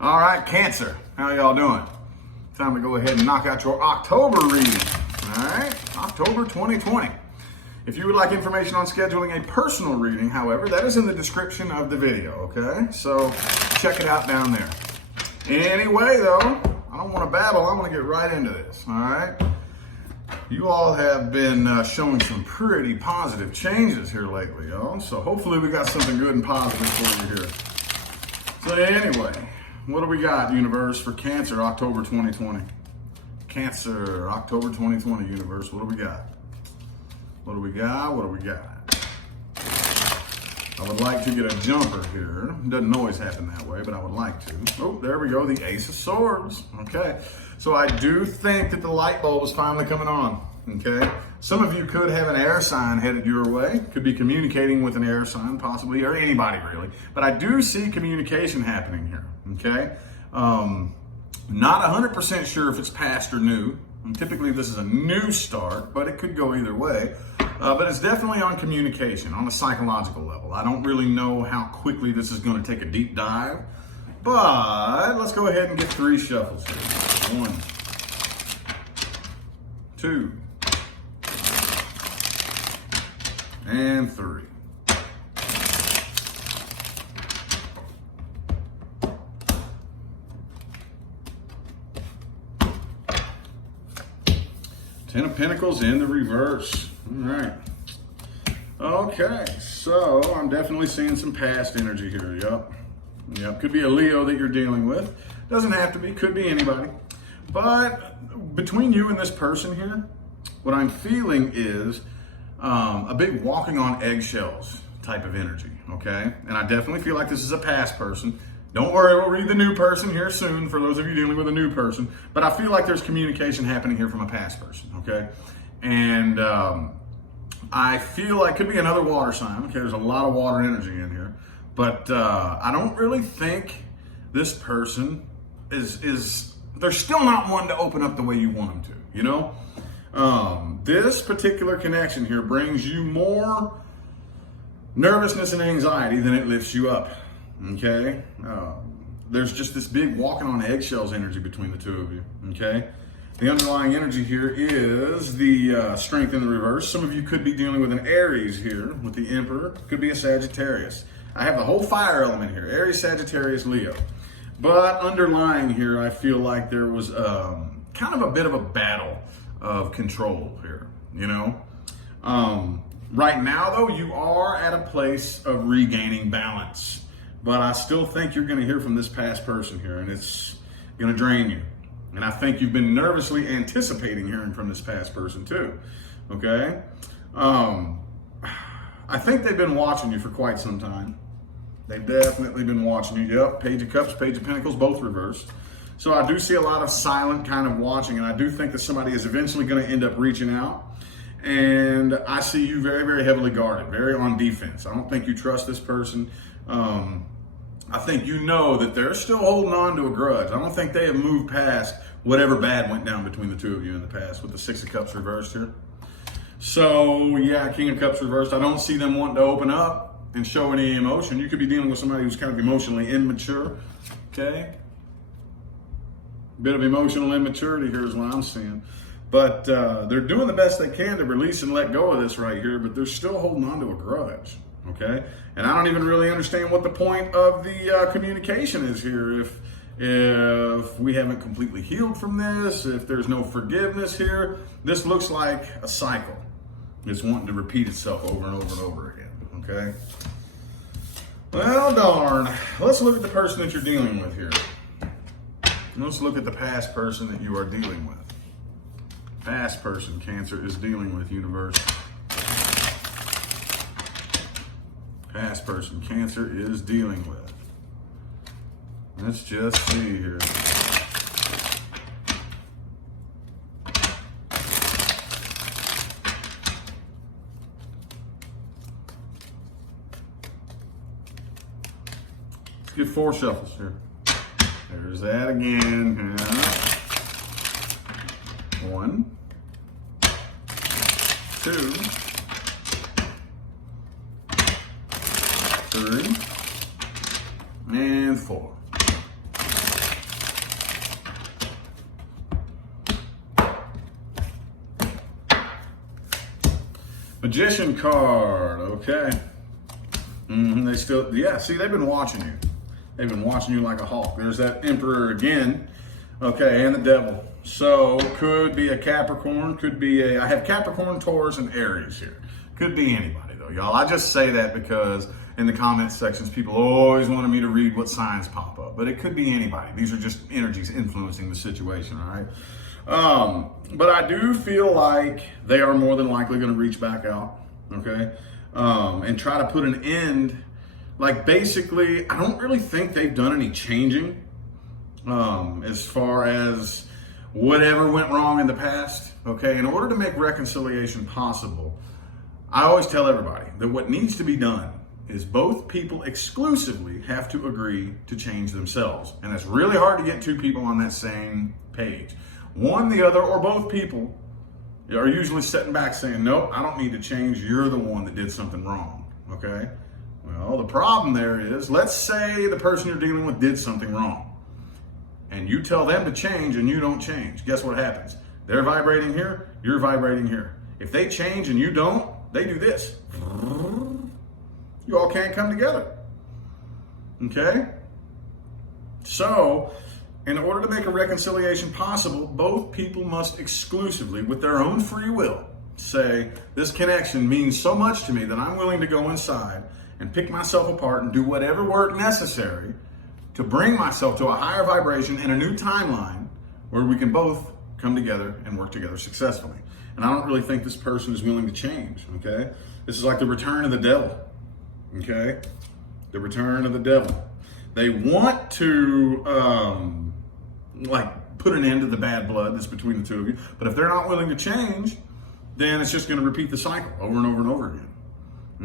All right, Cancer, how y'all doing? Time to go ahead and knock out your October reading. All right, October 2020. If you would like information on scheduling a personal reading, however, that is in the description of the video, okay? So check it out down there. Anyway, though, I don't want to babble. I'm going to get right into this, all right? You all have been showing some pretty positive changes here lately, y'all. So hopefully we got something good and positive for you here. So anyway, what do we got, universe, for Cancer, October 2020? Cancer, October 2020, universe. What do we got? What do we got? What do we got? I would like to get a jumper here. Doesn't always happen that way, but I would like to. Oh, there we go, the Ace of Swords. Okay, so I do think that the light bulb is finally coming on. Okay, some of you could have an air sign headed your way. Could be communicating with an air sign, possibly, or anybody really. But I do see communication happening here. Okay, not 100% sure if it's past or new. And typically this is a new start, but it could go either way. But it's definitely on communication, on a psychological level. I don't really know how quickly this is going to take a deep dive, but let's go ahead and get 3 shuffles here. 1, 2, and 3. Ten of Pentacles in the reverse. All right. Okay, so I'm definitely seeing some past energy here. Yep. Could be a Leo that you're dealing with. Doesn't have to be. Could be anybody. But between you and this person here, what I'm feeling is a big walking on eggshells type of energy. Okay, and I definitely feel like this is a past person. Don't worry, we'll read the new person here soon for those of you dealing with a new person. But I feel like there's communication happening here from a past person, okay? And I feel like it could be another water sign. Okay, there's a lot of water energy in here. But I don't really think this person is they're still not one to open up the way you want them to, you know? This particular connection here brings you more nervousness and anxiety than it lifts you up. Okay, there's just this big walking on eggshells energy between the two of you. Okay, the underlying energy here is the Strength in the reverse. Some of you could be dealing with an Aries here with the Emperor. Could be a Sagittarius. I have the whole fire element here: Aries, Sagittarius, Leo. But underlying here, I feel like there was kind of a bit of a battle of control here. You know, right now though, you are at a place of regaining balance. But I still think you're going to hear from this past person here, and it's going to drain you. And I think you've been nervously anticipating hearing from this past person too, okay? I think they've been watching you for quite some time. They've definitely been watching you. Yep, Page of Cups, Page of Pentacles, both reversed. So I do see a lot of silent kind of watching, and I do think that somebody is eventually going to end up reaching out. And I see you very, very heavily guarded, very on defense. I don't think you trust this person. I think you know that they're still holding on to a grudge. I don't think they have moved past whatever bad went down between the two of you in the past with the 6 of Cups reversed here. So yeah, King of Cups reversed. I don't see them wanting to open up and show any emotion. You could be dealing with somebody who's kind of emotionally immature, okay? Bit of emotional immaturity here is what I'm seeing. But they're doing the best they can to release and let go of this right here, but they're still holding on to a grudge. Okay, and I don't even really understand what the point of the communication is here. If we haven't completely healed from this, if there's no forgiveness here, this looks like a cycle. It's wanting to repeat itself over and over and over again. Okay. Well, darn. Let's look at the person that you're dealing with here. Let's look at the past person that you are dealing with. Past person Cancer is dealing with, universe. Past person Cancer is dealing with. Let's just see here. Let's get 4 shuffles here. There's that again. 1, 2, 3, and 4. Magician card, okay. They still, yeah, see, they've been watching you. They've been watching you like a hawk. There's that Emperor again, okay, and the Devil. So could be a Capricorn, could be I have Capricorn, Taurus, and Aries here. Could be anybody though, y'all. I just say that because in the comment sections, people always wanted me to read what signs pop up, but it could be anybody. These are just energies influencing the situation, all right? But I do feel like they are more than likely going to reach back out, okay? And try to put an end. Like basically, I don't really think they've done any changing as far as whatever went wrong in the past, okay? In order to make reconciliation possible, I always tell everybody that what needs to be done is both people exclusively have to agree to change themselves. And it's really hard to get two people on that same page. One, the other, or both people are usually sitting back saying, nope, I don't need to change. You're the one that did something wrong, okay? Well, the problem there is, let's say the person you're dealing with did something wrong and you tell them to change and you don't change. Guess what happens? They're vibrating here, you're vibrating here. If they change and you don't, they do this. You all can't come together, okay? So, in order to make a reconciliation possible, both people must exclusively, with their own free will, say, this connection means so much to me that I'm willing to go inside and pick myself apart and do whatever work necessary to bring myself to a higher vibration in a new timeline where we can both come together and work together successfully. And I don't really think this person is willing to change, okay? This is like the return of the devil, okay? The return of the devil. They want to, like, put an end to the bad blood that's between the two of you, but if they're not willing to change, then it's just going to repeat the cycle over and over and over again.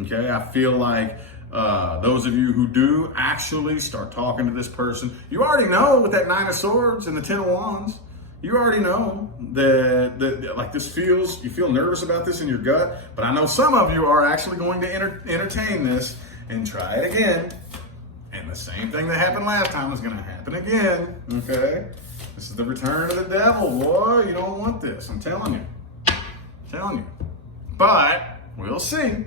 Okay, I feel like those of you who do actually start talking to this person, you already know with that Nine of Swords and the Ten of Wands, you already know that like this feels, you feel nervous about this in your gut, but I know some of you are actually going to entertain this and try it again. And the same thing that happened last time is going to happen again, okay? This is the return of the devil, boy. You don't want this, I'm telling you. But we'll see.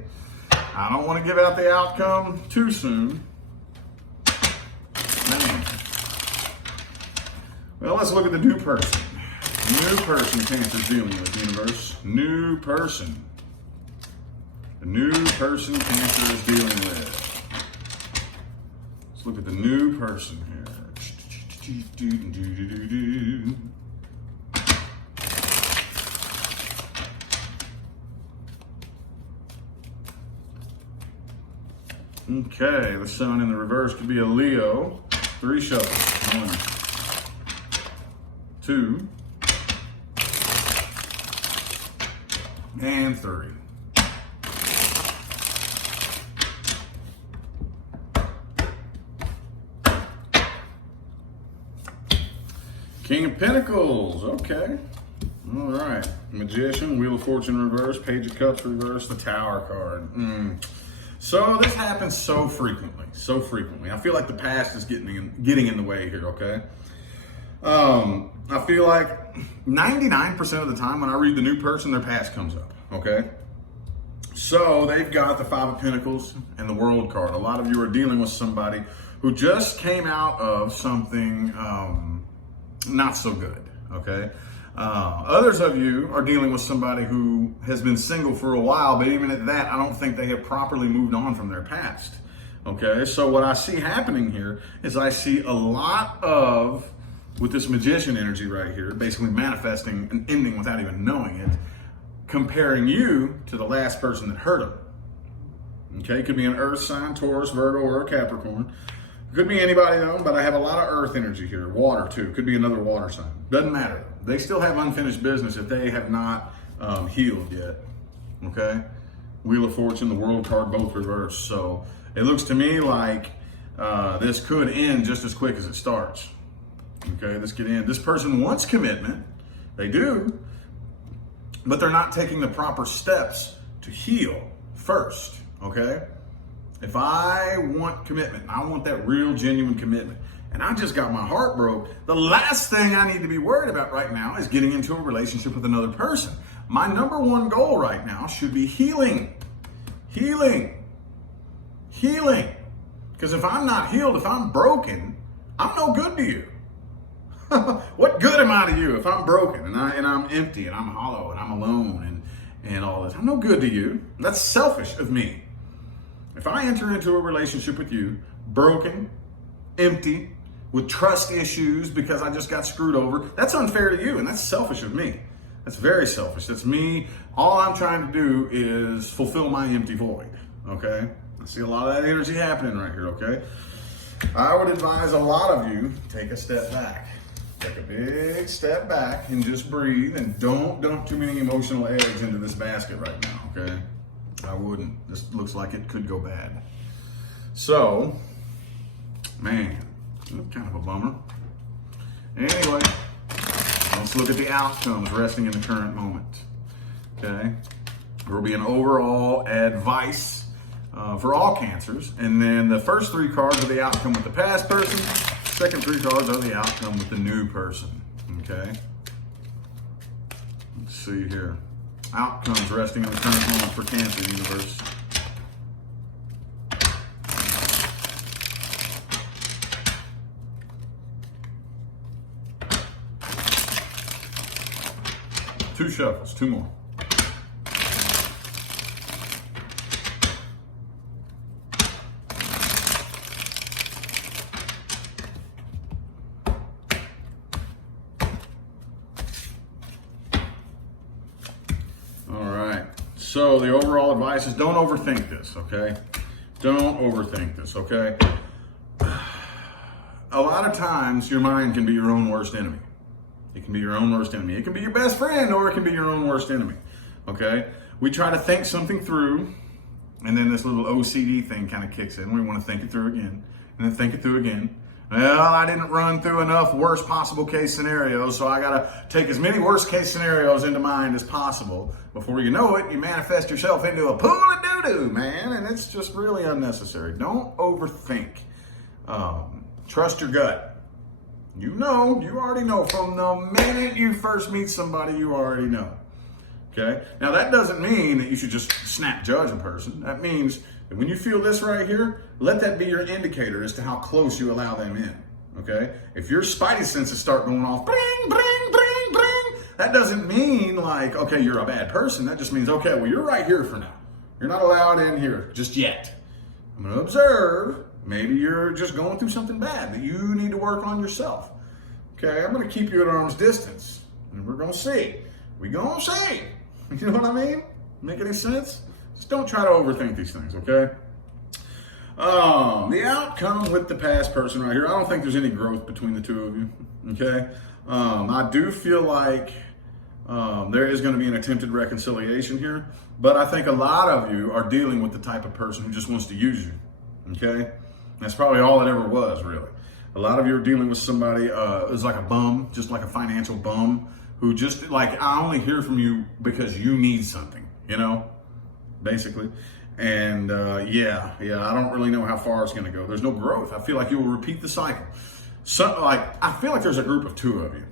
I don't want to give out the outcome too soon. Man. Well, let's look at the new person. New person Cancer's dealing with, universe. New person. The new person Cancer is dealing with. Let's look at the new person here. Okay, the sun in the reverse could be a Leo. 3 shuffles. 1, 2, and 3. King of Pentacles, okay. All right, Magician, Wheel of Fortune reverse, Page of Cups reverse, the Tower card. So this happens so frequently. I feel like the past is getting in the way here, okay? I feel like 99% of the time when I read the new person, their past comes up, okay? So they've got the Five of Pentacles and the World card. A lot of you are dealing with somebody who just came out of something not so good, okay? Others of you are dealing with somebody who has been single for a while, but even at that, I don't think they have properly moved on from their past. Okay, so what I see happening here is I see a lot of, with this Magician energy right here, basically manifesting an ending without even knowing it, comparing you to the last person that hurt them. Okay, it could be an Earth sign, Taurus, Virgo, or a Capricorn. Could be anybody though, but I have a lot of Earth energy here. Water too, could be another water sign. Doesn't matter. They still have unfinished business if they have not healed yet, okay? Wheel of Fortune, the World card, both reversed. So it looks to me like this could end just as quick as it starts, okay? This could end. This person wants commitment, they do, but they're not taking the proper steps to heal first, okay? If I want commitment, I want that real genuine commitment, and I just got my heart broke, the last thing I need to be worried about right now is getting into a relationship with another person. My number one goal right now should be healing. Healing. Healing. Because if I'm not healed, if I'm broken, I'm no good to you. What good am I to you if I'm broken and I'm empty and I'm hollow and I'm alone and all this? I'm no good to you. That's selfish of me. If I enter into a relationship with you, broken, empty, with trust issues because I just got screwed over, that's unfair to you and that's selfish of me. That's very selfish. That's me. All I'm trying to do is fulfill my empty void, okay? I see a lot of that energy happening right here, okay? I would advise a lot of you, take a step back. Take a big step back and just breathe and don't dump too many emotional eggs into this basket right now, okay? I wouldn't. This looks like it could go bad. So, man, kind of a bummer. Anyway, let's look at the outcomes resting in the current moment, okay? There will be an overall advice for all cancers, and then the first three cards are the outcome with the past person. Second three cards are the outcome with the new person, okay? Let's see here. Outcomes resting in the current moment for Cancer universe. Two shuffles, two more. So the overall advice is don't overthink this, okay? Don't overthink this, okay? A lot of times your mind can be your own worst enemy. It can be your own worst enemy. It can be your best friend or it can be your own worst enemy, okay? We try to think something through and then this little OCD thing kind of kicks in. We want to think it through again and then think it through again. Well, I didn't run through enough worst possible case scenarios, so I got to take as many worst case scenarios into mind as possible. Before you know it, you manifest yourself into a pool of doo-doo, man, and it's just really unnecessary. Don't overthink. Trust your gut. You already know. From the minute you first meet somebody, you already know. Okay? Now, that doesn't mean that you should just snap judge a person. That means that when you feel this right here, let that be your indicator as to how close you allow them in. Okay? If your spidey senses start going off, bring, bring, bring, bring, that doesn't mean like, okay, you're a bad person. That just means, okay, well, you're right here for now. You're not allowed in here just yet. I'm going to observe. Maybe you're just going through something bad that you need to work on yourself. Okay? I'm going to keep you at arm's distance. And we're going to see. We're going to see. You know what I mean? Make any sense? Just don't try to overthink these things, okay? The outcome with the past person right here, I don't think there's any growth between the two of you, okay? I do feel like there is going to be an attempted reconciliation here, but I think a lot of you are dealing with the type of person who just wants to use you, okay? That's probably all it ever was, really. A lot of you are dealing with somebody who's like a bum, just like a financial bum, who just like, I only hear from you because you need something, you know, basically. And yeah, I don't really know how far it's going to go. There's no growth. I feel like you will repeat the cycle. I feel like there's a group of two of you.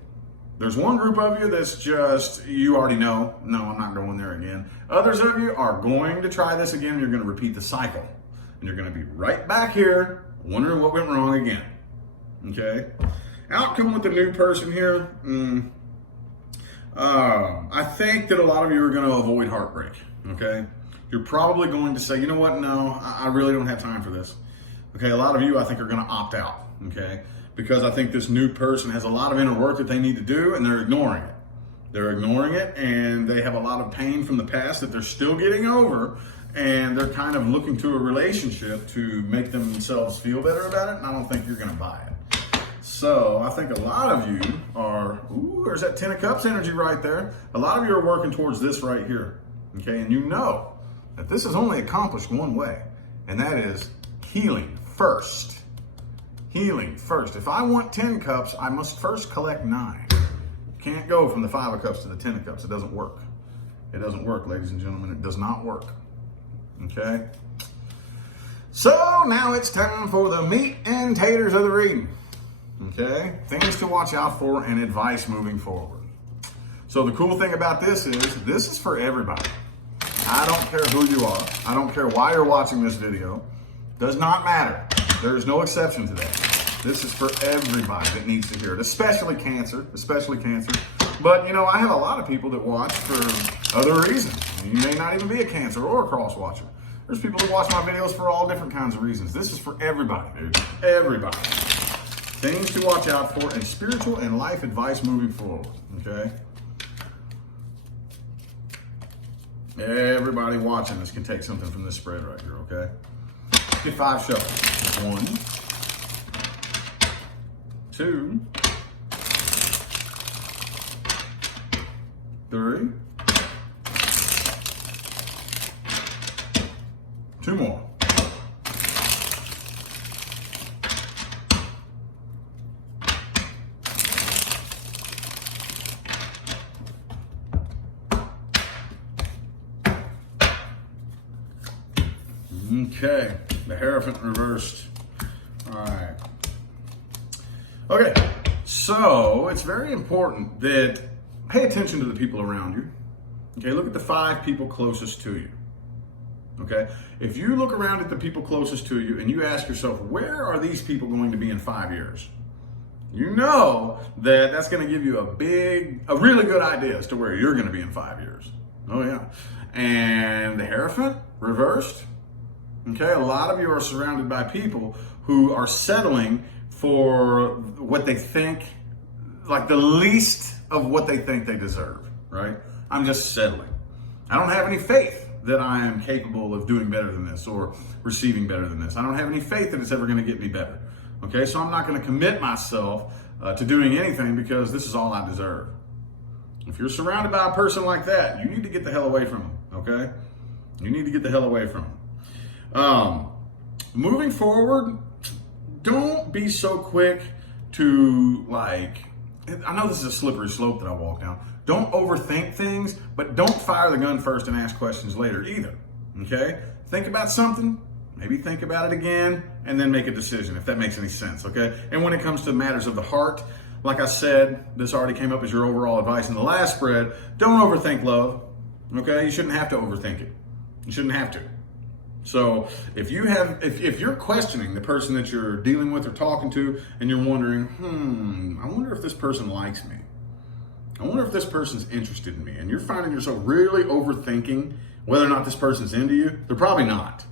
There's one group of you that's just, you already know, no, I'm not going there again. Others of you are going to try this again. You're going to repeat the cycle. And you're going to be right back here wondering what went wrong again. Okay? Outcome with the new person here. I think that a lot of you are going to avoid heartbreak, okay? You're probably going to say, you know what, no, I really don't have time for this. Okay, a lot of you I think are going to opt out, okay? Because I think this new person has a lot of inner work that they need to do and they're ignoring it. They're ignoring it and they have a lot of pain from the past that they're still getting over and they're kind of looking to a relationship to make themselves feel better about it, and I don't think you're going to buy it. So I think a lot of you are, there's that 10 of Cups energy right there. A lot of you are working towards this right here, okay? And you know that this is only accomplished one way, and that is healing first. Healing first. If I want 10 cups, I must first collect 9. Can't go from the 5 of Cups to the 10 of Cups. It doesn't work. It doesn't work, ladies and gentlemen. It does not work, okay? So now it's time for the meat and taters of the reading. Okay, things to watch out for and advice moving forward. So the cool thing about this is for everybody. I don't care who you are. I don't care why you're watching this video. Does not matter. There is no exception to that. This is for everybody that needs to hear it, especially cancer. But you know, I have a lot of people that watch for other reasons. You may not even be a cancer or a cross watcher. There's people that watch my videos for all different kinds of reasons. This is for everybody, dude. Everybody. Things to watch out for and spiritual and life advice moving forward, okay? Everybody watching this can take something from this spread right here, okay? Get 5 shuffles. 1, 2, 3, 2 more. Okay, the Hierophant reversed. All right. Okay, so it's very important that pay attention to the people around you. Okay, look at the 5 people closest to you. Okay, if you look around at the people closest to you and you ask yourself, where are these people going to be in 5 years? You know that that's going to give you a really good idea as to where you're going to be in 5 years. Oh yeah. And the Hierophant reversed. Okay, a lot of you are surrounded by people who are settling for what they think, like the least of what they think they deserve, right? I'm just settling. I don't have any faith that I am capable of doing better than this or receiving better than this. I don't have any faith that it's ever going to get me better. Okay, so I'm not going to commit myself to doing anything because this is all I deserve. If you're surrounded by a person like that, you need to get the hell away from them, okay? You need to get the hell away from them. Moving forward, don't be so quick to I know this is a slippery slope that I walk down. Don't overthink things, but don't fire the gun first and ask questions later either, okay? Think about something, maybe think about it again, and then make a decision, if that makes any sense, okay? And when it comes to matters of the heart, like I said, this already came up as your overall advice in the last spread. Don't overthink love, okay? You shouldn't have to overthink it. You shouldn't have to. So if you're questioning the person that you're dealing with or talking to, and you're wondering, I wonder if this person likes me. I wonder if this person's interested in me. And you're finding yourself really overthinking whether or not this person's into you. They're probably not.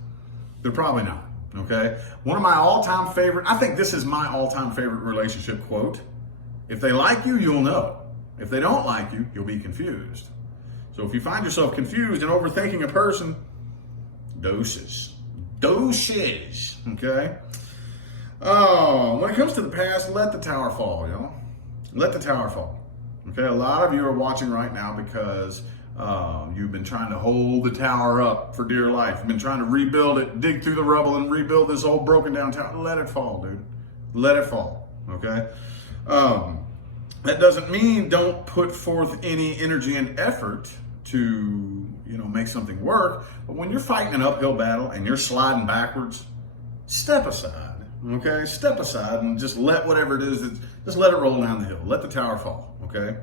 They're probably not. Okay. One of my all-time favorite, I think this is my all-time favorite relationship quote. If they like you, you'll know. If they don't like you, you'll be confused. So if you find yourself confused and overthinking a person, doses, okay? Oh, when it comes to the past, let the tower fall, y'all. Let the tower fall, okay? A lot of you are watching right now because you've been trying to hold the tower up for dear life. You've been trying to rebuild it, dig through the rubble and rebuild this old broken down tower. Let it fall, dude. Let it fall, okay? That doesn't mean don't put forth any energy and effort to, make something work. But when you're fighting an uphill battle and you're sliding backwards, step aside, okay? Step aside and just let whatever it is, just let it roll down the hill. Let the tower fall, okay?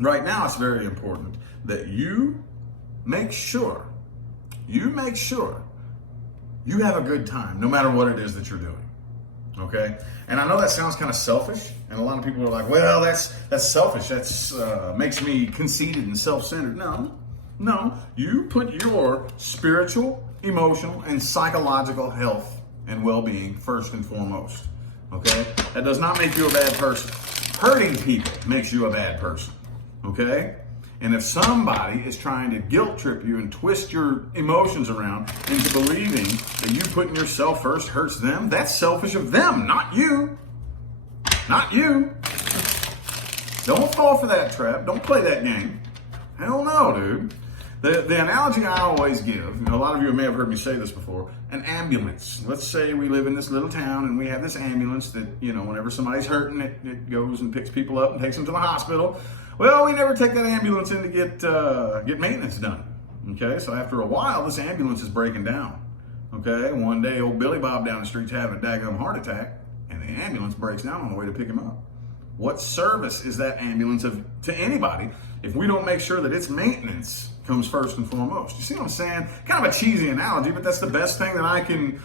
Right now, it's very important that you make sure you have a good time, no matter what it is that you're doing. Okay, and I know that sounds kind of selfish, and a lot of people are like, "Well, that's selfish. That's makes me conceited and self-centered." No, you put your spiritual, emotional, and psychological health and well-being first and foremost. Okay, that does not make you a bad person. Hurting people makes you a bad person. Okay, and if somebody is trying to guilt trip you and twist your emotions around into believing that you putting yourself first hurts them, that's selfish of them, not you. Not you. Don't fall for that trap. Don't play that game. Hell no, dude. The analogy I always give, a lot of you may have heard me say this before, an ambulance. Let's say we live in this little town and we have this ambulance that, whenever somebody's hurting, it goes and picks people up and takes them to the hospital. Well, we never take that ambulance in to get maintenance done. Okay, so after a while, this ambulance is breaking down. Okay, one day old Billy Bob down the street's having a daggum heart attack, and the ambulance breaks down on the way to pick him up. What service is that ambulance to anybody if we don't make sure that its maintenance comes first and foremost? You see what I'm saying? Kind of a cheesy analogy, but that's the best thing that I can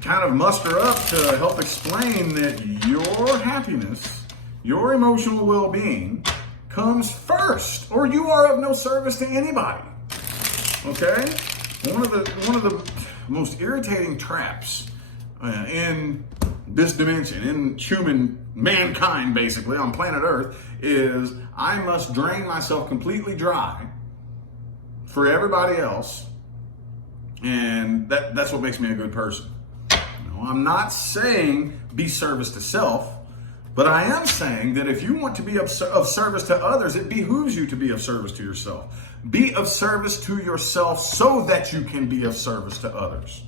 kind of muster up to help explain that your happiness, your emotional well-being comes first, or you are of no service to anybody. Okay? One of the most irritating traps in this dimension, in mankind basically, on planet Earth, is I must drain myself completely dry for everybody else, and that's what makes me a good person. I'm not saying be service to self, but I am saying that if you want to be of service to others, it behooves you to be of service to yourself. Be of service to yourself so that you can be of service to others.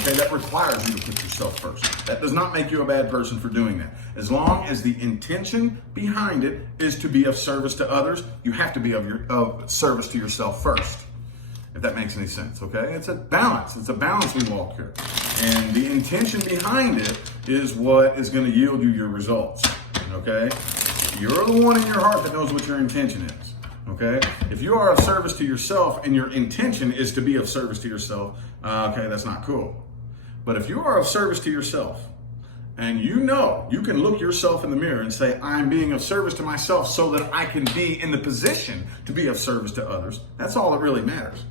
Okay, that requires you to put yourself first. That does not make you a bad person for doing that. As long as the intention behind it is to be of service to others, you have to be of service to yourself first. If that makes any sense, okay? It's a balance. It's a balance we walk here. And the intention behind it is what is going to yield you your results, okay? You're the one in your heart that knows what your intention is, okay? If you are of service to yourself and your intention is to be of service to yourself, okay, that's not cool. But if you are of service to yourself and you know you can look yourself in the mirror and say, I'm being of service to myself so that I can be in the position to be of service to others, that's all that really matters.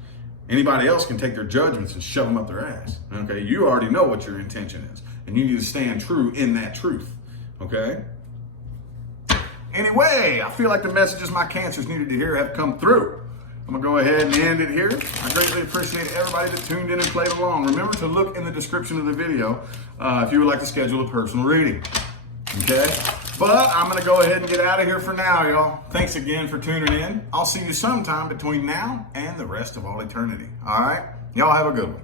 Anybody else can take their judgments and shove them up their ass. Okay, you already know what your intention is, and you need to stand true in that truth. Okay. Anyway, I feel like the messages my cancers needed to hear have come through. I'm gonna go ahead and end it here. I greatly appreciate everybody that tuned in and played along. Remember to look in the description of the video if you would like to schedule a personal reading. Okay. But I'm going to go ahead and get out of here for now, y'all. Thanks again for tuning in. I'll see you sometime between now and the rest of all eternity. All right? Y'all have a good one.